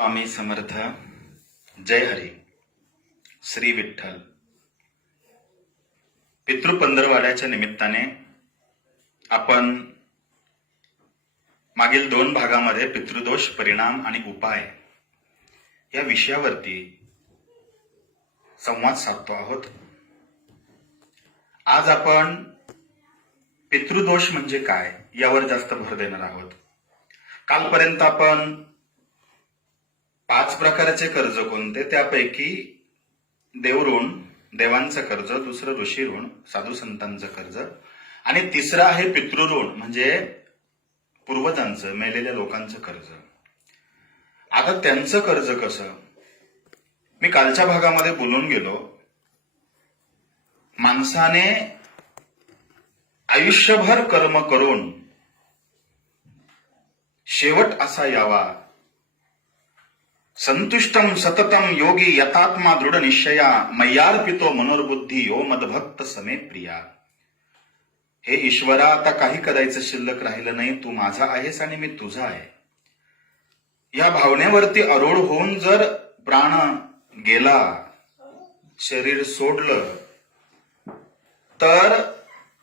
स्वामी समर्थ जय हरी. श्री विठ्ठल. पितृ पंधरवाड्याच्या निमित्ताने आपण मागील दोन भागामध्ये पितृदोष परिणाम आणि उपाय या विषयावरती संवाद साधतो आहोत. आज आपण पितृदोष म्हणजे काय यावर जास्त भर देणार आहोत. कालपर्यंत आपण पाच प्रकारचे कर्ज कोणते? त्यापैकी देवऋण देवांचं कर्ज दुसरं ऋषी ऋण साधू संतांचं कर्ज. आणि तिसरं आहे पितृऋण म्हणजे पूर्वजांचं मेलेल्या लोकांचं कर्ज. आता त्यांचं कर्ज कसं? मी कालच्या भागामध्ये बोलून गेलो. माणसाने आयुष्यभर कर्म करून शेवट असा यावा. संतुष्टम सततम योगी यथात्मा दृढ निश्चया मय्यार्पितो मनोरबुद्धी यो मदभक्त समे प्रिया। हे ईश्वरा आता काही करायचं शिल्लक राहिलं नाही तू माझा आहेस आणि मी तुझा आहे. या भावनेवरती अरोड होऊन जर प्राण गेला शरीर सोडलं तर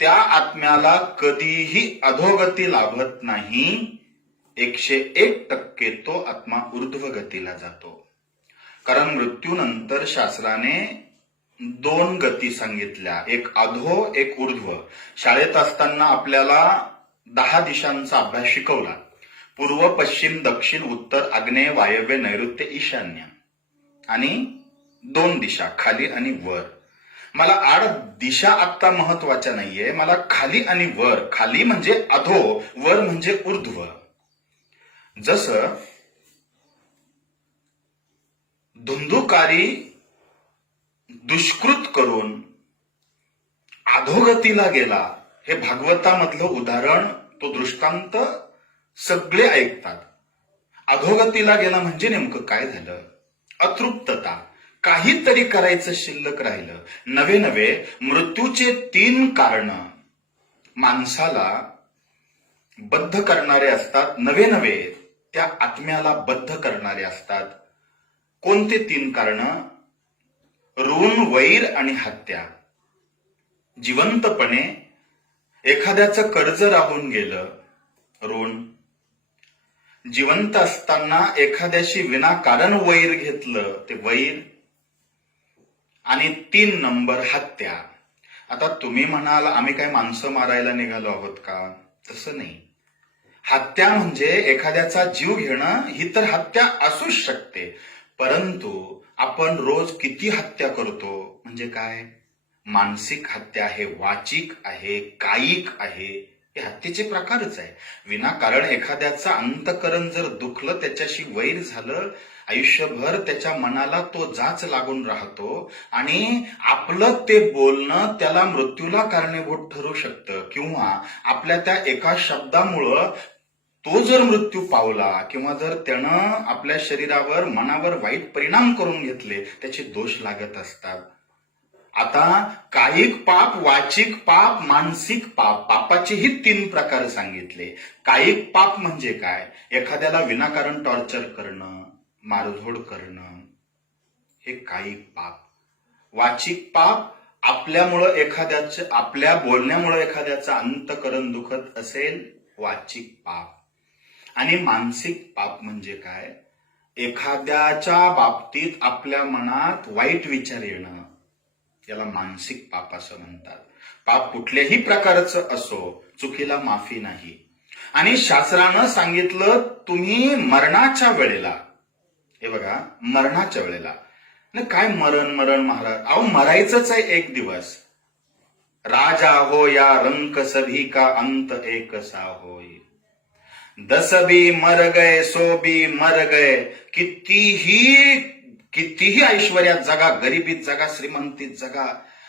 त्या आत्म्याला कधीही अधोगती लाभत नाही. एकशे एक टक्के तो आत्मा ऊर्ध्व गतीला जातो. कारण मृत्यूनंतर शास्त्राने दोन गती सांगितल्या. एक अधो एक ऊर्ध्व. शाळेत असताना आपल्याला दहा दिशांचा अभ्यास शिकवला. पूर्व पश्चिम दक्षिण उत्तर आग्नेय वायव्य नैऋत्य ईशान्य. आणि दोन दिशा खाली आणि वर. मला आड दिशा आत्ता महत्त्वाच्या नाहीये. मला खाली आणि वर. खाली म्हणजे अधो वर म्हणजे ऊर्ध्व. जसं धुंदुकारी दुष्कृत करून अधोगतीला गेला हे भागवतामधलं उदाहरण तो दृष्टांत सगळे ऐकतात. अधोगतीला गेला म्हणजे नेमकं काय झालं? अतृप्तता. काहीतरी करायचं शिल्लक राहिलं. नवे नवे मृत्यूचे तीन कारण माणसाला बद्ध करणारे असतात. नवे नवे त्या आत्म्याला बद्ध करणारे असतात. कोणते तीन कारण? ऋण वैर आणि हत्या. जिवंतपणे एखाद्याचं कर्ज राहून गेलं ऋण. जिवंत असताना एखाद्याशी विनाकारण वैर घेतलं ते वैर. आणि तीन नंबर हत्या. आता तुम्ही म्हणाल आम्ही काय माणसं मारायला निघालो आहोत का? तसं नाही. हत्या म्हणजे एखाद्याचा जीव घेणं ही तर हत्या असूच शकते. परंतु आपण रोज किती हत्या करतो? म्हणजे काय? मानसिक हत्या आहे वाचिक आहे कायिक आहे. हे हत्येचे प्रकारच आहे. विनाकारण एखाद्याचं अंतकरण जर दुखलं त्याच्याशी वैर झालं आयुष्यभर त्याच्या मनाला तो जाच लागून राहतो आणि आपलं ते बोलणं त्याला मृत्यूला कारणीभूत ठरू शकतं. किंवा आपल्या त्या एका शब्दामुळं तो जर मृत्यू पावला किंवा जर त्यानं आपल्या शरीरावर मनावर वाईट परिणाम करून घेतले त्याचे दोष लागत असतात. आता कायिक पाप वाचिक पाप मानसिक पाप पापाचेही तीन प्रकार सांगितले. कायिक पाप म्हणजे काय? एखाद्याला विनाकारण टॉर्चर करणं मारझोड करणं हे काही पाप. वाचिक पाप आपल्यामुळं एखाद्याचं आपल्या बोलण्यामुळं एखाद्याचं अंतकरण दुखत असेल वाचिक पाप. आणि मानसिक पाप म्हणजे काय? एखाद्याच्या बाबतीत आपल्या मनात वाईट विचार येणं. याला मानसिक पाप असं म्हणतात. पाप कुठल्याही प्रकारचं असो चुकीला माफी नाही. आणि शास्त्रानं सांगितलं तुम्ही मरणाच्या वेळेला हे बघा मरणाच्या वेळेला. काय मरण मरण महाराज? अहो मरायचंच आहे एक दिवस. राजा हो या रंक सभी का अंत एक सा होय दस भी मर गए सो मर गए. कितीही कितीही ऐश्वर्यात जगा गरिबीत जगा श्रीमंतीत जगा.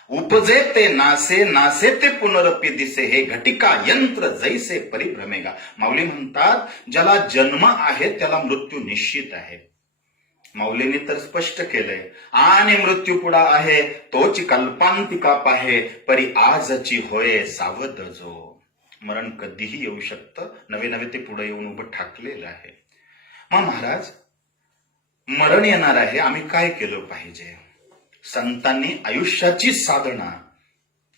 उपजे ते नासे नासे ते पुनरपी दिसे. हे घटिका यंत्र जैसे परिभ्रमेगा. माऊली म्हणतात ज्याला जन्म आहे त्याला मृत्यू निश्चित आहे. माऊलीने तर स्पष्ट केलंय. आणि मृत्यू पुढा आहे तोच कल्पांतिका पाहे परी आजची होय सावध जो. मरण कधीही येऊ शकतं नवे नवे ते पुढे येऊन उभं ठाकलेलं आहे. मग महाराज मरण येणार आहे आम्ही काय केलं पाहिजे? संतांनी आयुष्याची साधना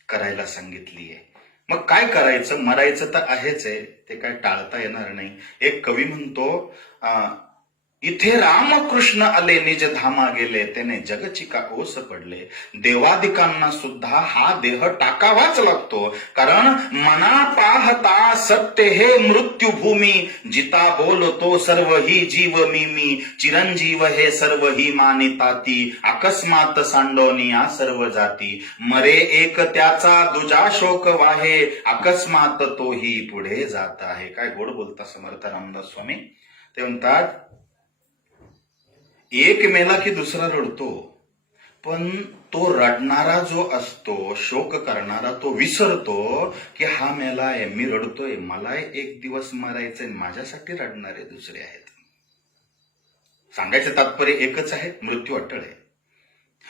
करायला सांगितली आहे. मग काय करायचं? मरायचं तर आहेच आहे ते काय टाळता येणार नाही. एक कवी म्हणतो अं, इथे रामकृष्ण आले निज धामा गेले त्याने जगचिका ओस पडले. देवादिकांना सुद्धा हा देह टाकावाच लागतो. कारण मना पाहता सत्य हे मृत्यूभूमी. जिता बोलतो सर्व ही जीव मी मी चिरंजीव हे सर्व ही मानिताती. अकस्मात सांडोनिया सर्व जाती. मरे एक त्याचा दुजा शोक वाहे. अकस्मात तोही पुढे जात आहे. काय गोड बोलता समर्थ रामदास स्वामी. ते म्हणतात एक मेला की दुसरा रडतो पण तो रडणारा जो असतो शोक करणारा तो विसरतो की हा मेला आहे मी रडतोय मला एक दिवस मरायचंय माझ्यासाठी रडणारे दुसरे आहेत. सांगायचं तात्पर्य एकच आहे मृत्यू अटळ आहे.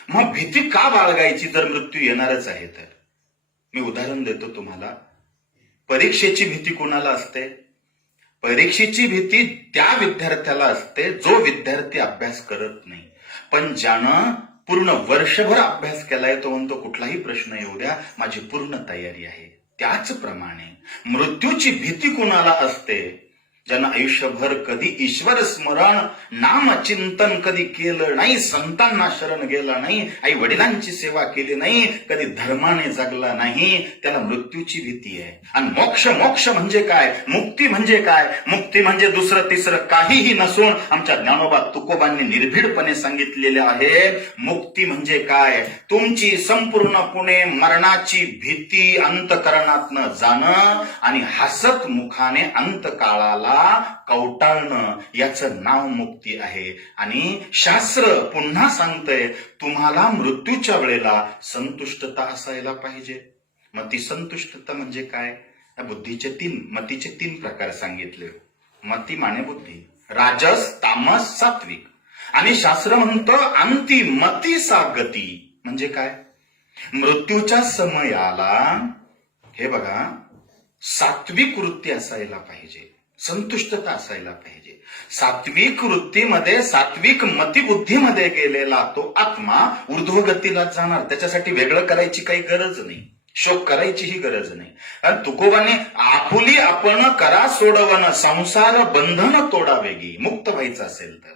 मग भीती का बाळगायची जर मृत्यू येणारच आहे तर? मी उदाहरण देतो तुम्हाला. परीक्षेची भीती कोणाला असते? परीक्षेची भीती त्या विद्यार्थ्याला असते जो विद्यार्थी अभ्यास करत नाही. पण ज्यानं पूर्ण वर्षभर अभ्यास केलाय तो म्हणतो कुठलाही प्रश्न येऊ द्या माझी पूर्ण तयारी आहे. त्याचप्रमाणे मृत्यूची भीती कोणाला असते? ज्यानं आयुष्यभर कधी ईश्वर स्मरण नाम चिंतन कधी केलं नाही संतांना शरण गेलं नाही आई वडिलांची सेवा केली नाही कधी धर्माने जगला नाही त्याला मृत्यूची भीती आहे. आणि मोक्ष मोक्ष म्हणजे काय? मुक्ती म्हणजे काय? मुक्ती म्हणजे दुसरं तिसरं काहीही नसून आमच्या ज्ञानोबा तुकोबांनी निर्भीडपणे सांगितलेले आहे मुक्ती म्हणजे काय? तुमची संपूर्णपणे मरणाची भीती अंतकरणातनं जाणं आणि हसत मुखाने अंतकाळाला कवटाळणं याचं नाव मुक्ती आहे. आणि शास्त्र पुन्हा सांगतंय तुम्हाला मृत्यूच्या वेळेला संतुष्टता असायला पाहिजे. मग ती संतुष्टता म्हणजे काय? बुद्धीचे तीन मतीचे तीन प्रकार सांगितले. मती माने बुद्धी राजस तामस सात्विक. आणि शास्त्र म्हणतं अंतिम मती सागती. म्हणजे काय? मृत्यूच्या समयाला हे बघा सात्विक वृत्ती असायला पाहिजे. संतुष्टता असायला पाहिजे. सात्विक वृत्तीमध्ये सात्विक मतिबुद्धीमध्ये गेलेला तो आत्मा ऊर्ध्वगतीला जाणार. त्याच्यासाठी वेगळं करायची काही गरज नाही. शोक करायचीही गरज नाही. आणि तुकोबाने आपुली आपण करा सोडवण संसार बंधन तोडावेगी मुक्त व्हायचं असेल तर.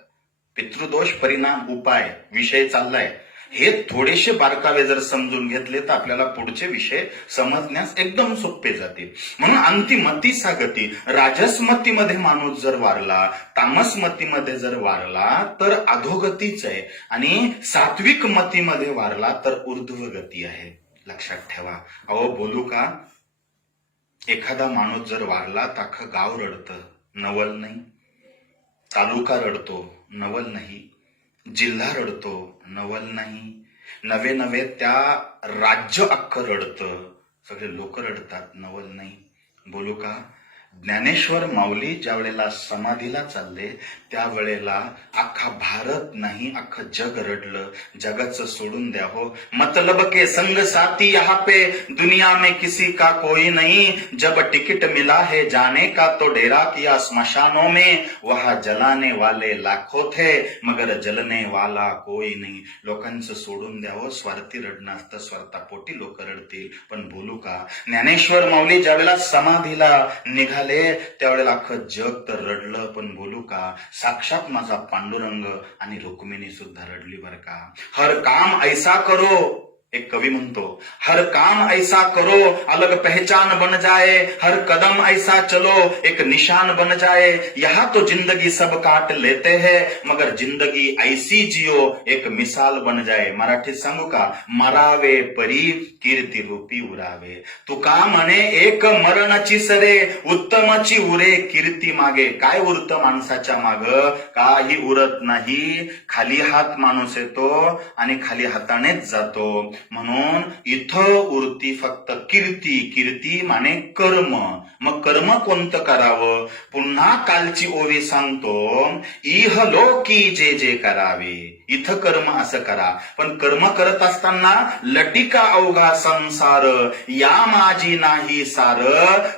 पितृदोष परिणाम उपाय विषय चाललाय. हे थोडेसे बारकावे जर समजून घेतले तर आपल्याला पुढचे विषय समजण्यास एकदम सोपे जातील. म्हणून अंतिमती सागती राजसमतीमध्ये माणूस जर वारला तामसमतीमध्ये जर वारला तर अधोगतीच आहे. आणि सात्विक मतीमध्ये वारला तर ऊर्ध्वगती आहे. लक्षात ठेवा. अहो बोलू का? एखादा माणूस जर वारला तर अख्खं गाव रडतं. नवल नाही. तालुका रडतो. नवल नाही. जिल्हा रडतो नवल नाही. नवे नवे त्या राज्य अख्खं रडतं. सगळे लोक रडतात नवल नाही. बोलू का? ज्ञानेश्वर माऊली ज्या वेळेला समाधीला चालले त्यावेळेला अख्खा भारत नाही अख्खं जग रडलं. जगाचं सोडून द्या हो मतलब के संग साथी यहाँ पे दुनिया में किसी का कोई नहीं. जब टिकट मिला है जाने का तो डेरा किया स्मशानों में. वहां जलाने वाले लाखों थे मगर जलने वाला कोई नाही. लोकांचं सोडून द्या हो स्वार्थी रडणं असतं स्वार्थापोटी लोक रडतील. पण बोलू का? ज्ञानेश्वर माऊली ज्यावेळेला समाधीला निघाले त्यावेळेला अख्खं जग तर रडलं पण बोलू का? साक्षात माझा पांडुरंग आणि रुक्मिणी सुद्धा रडली बर का? हर काम ऐसा करो. एक कवी म्हणतो हर काम ऐसा करो अलग पहचान बन जाए हर कदम ऐसा चलो एक निशान बन जाए यहाँ तो जिंदगी सब काट लेते हैं मगर जिंदगी ऐसी जियो एक मिसाल बन जाए मराठी सांगू का मरावे परी कीर्ती रूपी उरावे तुका म्हणे एक मरणची सरे उत्तमाची उरे कीर्ती मागे काय उरत माणसाच्या माग काही उरत नाही खाली हात माणूस येतो आणि खाली हातानेच जातो म्हणून इथं उरती फक्त कीर्ती कीर्ती माने कर्म. मग कर्म कोणतं करावं? पुन्हा कालची ओवी सांगतो इह लोकी जे जे करावे. इथं कर्म असं करा. पण कर्म करत असताना लटिका अवघा संसार. या माझी नाही सार.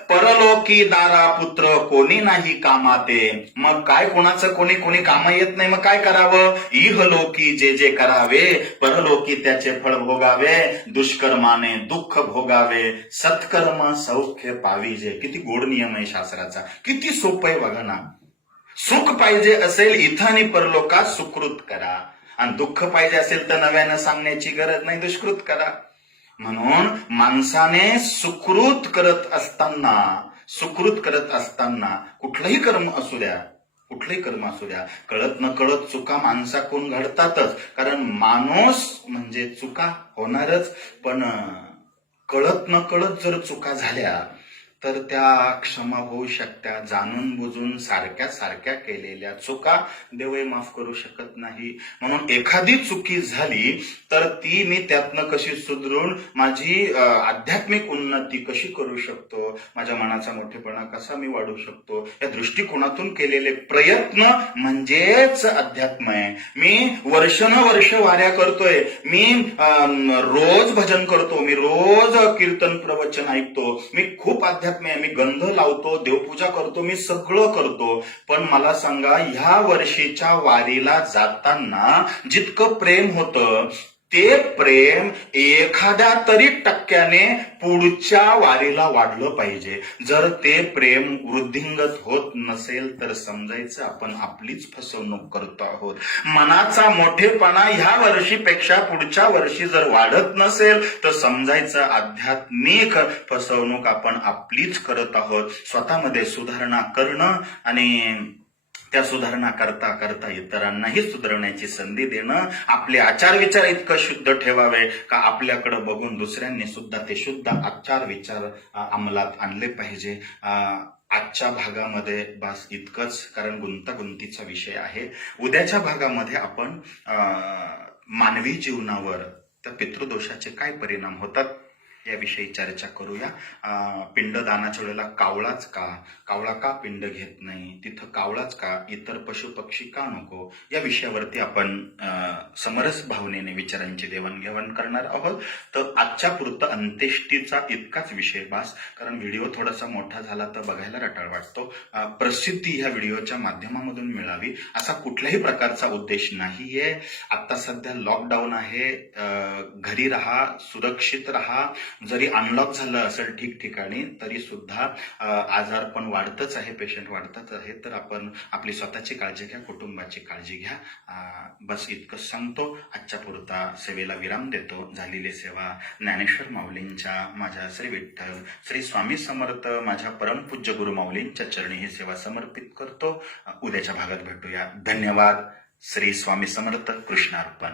परलोकी दारा पुत्र कोणी नाही कामाते. मग काय कोणाचं कोणी कोणी काम येत नाही मग काय करावं? इह लोकी जे जे करावे परलोकी त्याचे फळ भोगावे दुष्कर्माने दुःख भोगावे. सत्कर्म सौख्य पाविजे. किती गोड नियम आहे शास्त्राचा. किती सोपं आहे बघा ना. सुख पाहिजे असेल इथं आणि परलोकात सुकृत करा. आणि दुःख पाहिजे असेल तर नव्यानं सांगण्याची गरज नाही दुष्कृत करा. म्हणून माणसाने सुकृत करत असताना सुकृत करत असताना कुठलंही कर्म असू द्या कुठलंही कर्म असू द्या कळत न कळत चुका माणसाकडून घडतातच. कारण माणूस म्हणजे चुका होणारच पण कळत न कळत जर चुका झाल्या तर त्या क्षमा होऊ शकत्या जाणून बुजून सारख्या सारख्या केलेल्या चुका देवही माफ करू शकत नाही. म्हणून एखादी चुकी झाली तर ती मी त्यातनं कशी सुधरून माझी आध्यात्मिक उन्नती कशी करू शकतो? माझ्या मनाचा मोठेपणा कसा मी वाढू शकतो? या दृष्टिकोनातून केलेले प्रयत्न म्हणजेच अध्यात्म आहे. मी वर्षानुवर्ष वाऱ्या करतोय. मी अं, रोज भजन करतो. मी रोज कीर्तन प्रवचन ऐकतो. मी खूप अध्यात्म आहे मी गंध लावतो देवपूजा करतो मी सगळं करतो. पण मला सांगा ह्या वर्षीच्या वारीला जाताना जितकं प्रेम होतं ते प्रेम एखाद्या तरी टक्क्याने पुढच्या वारीला वाढलं पाहिजे. जर ते प्रेम वृद्धिंगत होत नसेल तर समजायचं आपण आपलीच फसवणूक करतो आहोत. मनाचा मोठेपणा ह्या वर्षीपेक्षा पुढच्या वर्षी जर वाढत नसेल तर समजायचं आध्यात्मिक फसवणूक आपण आपलीच करत आहोत. स्वतःमध्ये सुधारणा करणं आणि त्या सुधारणा करता करता इतरांनाही सुधारण्याची संधी देणं आपले आचार विचार इतकं शुद्ध ठेवावे का आपल्याकडे बघून दुसऱ्यांनी सुद्धा ते शुद्ध आचार विचार अंमलात आणले पाहिजे. आजच्या भागामध्ये बस इतकंच कारण गुंतागुंतीचा विषय आहे. उद्याच्या भागामध्ये आपण मानवी जीवनावर त्या पितृदोषाचे काय परिणाम होतात? याविषयी चर्चा करूया. पिंडदानाच्या वेळेला कावळाच का? कावळा का पिंड घेत नाही? तिथं कावळाच का? इतर पशु पक्षी का नको? या विषयावरती आपण समरस भावनेने विचारांची देवाणघेवाण करणार आहोत. तर आजच्या पुरतं अंत्येष्टीचा इतकाच विषय बास कारण व्हिडिओ थोडासा मोठा झाला तर बघायला रटाळ वाटतो. प्रसिद्धी ह्या व्हिडिओच्या माध्यमामधून मिळावी असा कुठल्याही प्रकारचा उद्देश नाहीये. आता सध्या लॉकडाऊन आहे घरी राहा सुरक्षित राहा जरी अनलॉक झालं असेल ठिकठिकाणी तरी सुद्धा आजार पण वाढतच आहे पेशंट वाढतच आहे तर आपण आपली स्वतःची काळजी घ्या कुटुंबाची काळजी घ्या. बस इतकं सांगतो. आजच्या पुरता सेवेला विराम देतो. झालेली सेवा ज्ञानेश्वर माऊलींच्या माझ्या श्री विठ्ठल श्री स्वामी समर्थ माझ्या परमपूज्य गुरु माऊलींच्या चरणी ही सेवा समर्पित करतो. उद्याच्या भागात भेटूया. धन्यवाद. श्री स्वामी समर्थ कृष्णार्पण.